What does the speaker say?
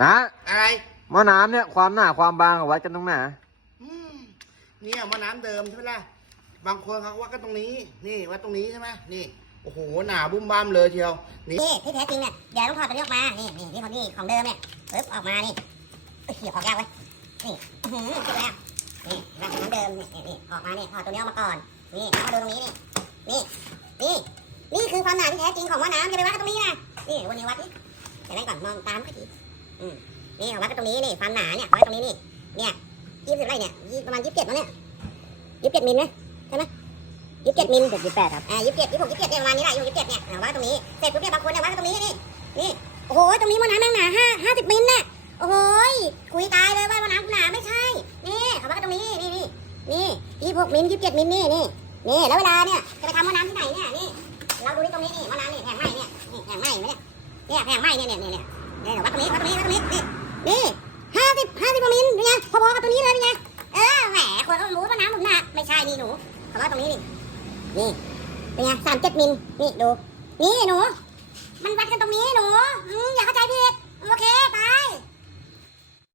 นะอะไรหม้อน้ำเนี่ยความหนาความบางเอาไว้กันตรงไหนอืมเนี่ยหมอน้ำเดิมใช่ไหมล่ะบางคนเขาก็วัดกันตรงนี้ นี่วัดตรงนี้ใช่ไหมนี่โอ้โหหนาบุ้มบ้ามเลยเชียวนี่นี่ที่แท้จริงเนี่ยเดี๋ยวต้องถอดตัวนี้ออกมา นี่นี่นี่ของนี่ของเดิมเนี่ยปึ๊บออกมานี่เอ้ยเขี่ยออกยากเว้ยนี่อื้อหือขึ้นแล้วนี่แบบของเดิมนี่นี่นี่ออกมานี่ถอดตัวนี้ออกมาก่อนนี่เอามาดูตรงนี้นี่นี่นี่นี่คือความหนาที่แท้จริงของหม้อน้ำอย่าไปวัดกันตรงนี้นะนี่วันนี้วัดนี่เดี๋ยวนั่นก่อนมองตามก็ทีอืม นี่เอาวัดกันตรงนี้นี่ความหนาเนี่ยเอาไว้ตรงนี้นี่ เนี่ยยี่สิบไรเนี่ยยี่ประมาณยี่สิบเจ็ดมั้งเนี่ยยี่สิบเจ็ดมิลไหมใช่ไหมยี่สิบเจ็ดมิลเจ็ดยี่แปดครับอ่ายี่สิบเจ็ดยี่สิบหกยี่สิบเจ็ดเนี่ยประมาณนี้แหละอยู่ยี่สิบเจ็ดเนี่ยเอาไว้ตรงนี้เสร็จปุ๊บเนี่ยบางคนเนี่ยไว้ตรงนี้นี่นี่โอ้โหตรงนี้มอน้ำแม่งหนาห้าห้าสิบมิลน่ะโอ้โหยคุยตายเลยว่ามอน้ำกูหนาไม่ใช่นี่เอาไว้ตรงนี้นี่นี่นี่ยี่สิบหกมิลยี่สิบเจ็ดมิลนี่นี่นี่แล้วเวลาเนี่ยจะไปทำมอน้ำที่ไหนเนี่ยนี่เราดูที่ตรงนี้นี่มอน้ำนี่แผงไหม้เนี่ยนี่แผงไหม้เห็นไหมเนี่ยเนี่ยแผงไหม้เนี่ยเนี่ยเนี่ยเนี่ยเนี่ยวัดตรงนี้วัดตรง นี่ห้าสิบห้าสิบกว่ามิลเป็นไงพอๆกับตัวนี้เลยเป็นไงเออแหมคนก็รู้ว่าน้ำหนุนหนักไม่ใช่นี่หนูขอร้อยตรงนี้นี่นี่เป็นไงสามเจ็ดมิลนี่ดูนี่หนู